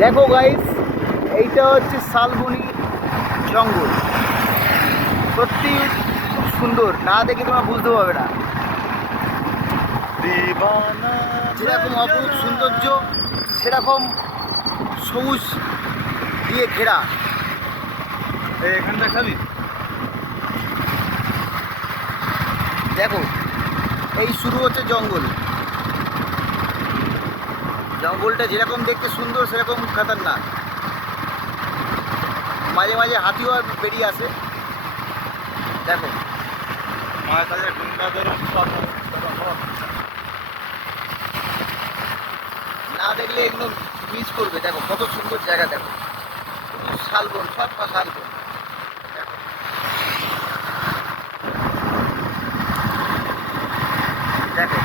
দেখো গাইস, এইটা হচ্ছে শালবনি জঙ্গল। সত্যি খুব সুন্দর, না দেখে তোমরা বুঝতে পারবে না। যেরকম অপরূপ সৌন্দর্য, সেরকম সবুজ দিয়ে ঘেরা। এখানটা খাবি? দেখো, এই শুরু হচ্ছে জঙ্গল। জঙ্গলটা যেরকম দেখতে সুন্দর, সেরকম খতরনাক। মাঝে মাঝে হাতিও বেরিয়ে আসে। দেখো, না দেখলে এগুলো মিস করবে। দেখো কত সুন্দর জায়গা, দেখো শালবন, সব শালবন। দেখো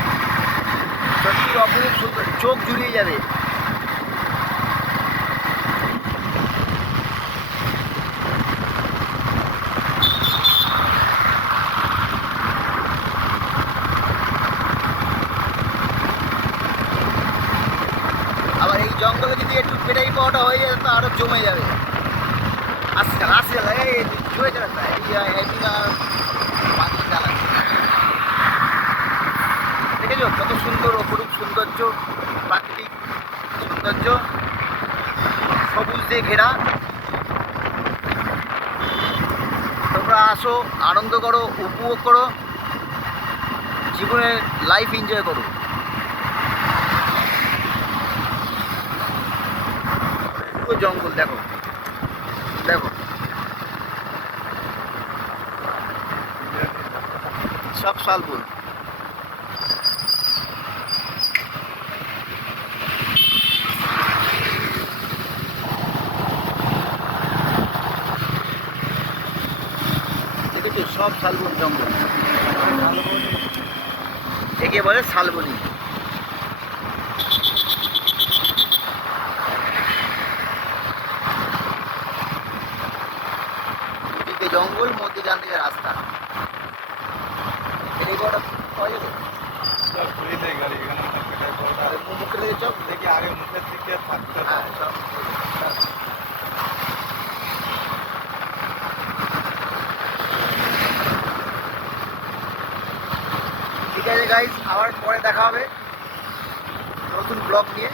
সত্যি অপরূপ সুন্দর, চোখ জুড়িয়ে যাবে। আবার এই জঙ্গলে যদি একটু পেটাই পাওয়াটা হয়ে যায় তো আরো জমে যাবে। আসছে আসছে এই জমে যাবে না, দেখেছো কত সুন্দর অপরূপ সৌন্দর্য, প্রাকৃতিক সৌন্দর্য, সবুজ দিয়ে ঘেরা। তোমরা আসো, আনন্দ করো, উপভোগ করো, জীবনে লাইফ এনজয় করো। জঙ্গল দেখো, দেখো সব শালবন। দেখেছো সব শালবন জঙ্গল। একে বলে শালবনি। এদিকে জঙ্গল, মধ্যে থেকে রাস্তা। এদিকে ওটা পাওয়া যাবে। মুখে লেগে চপ দেখি আগে মুখের দিকে থাকতে হ্যাঁ সব। ঠিক আছে গাইস, আবার পরে দেখা হবে নতুন ব্লগ নিয়ে।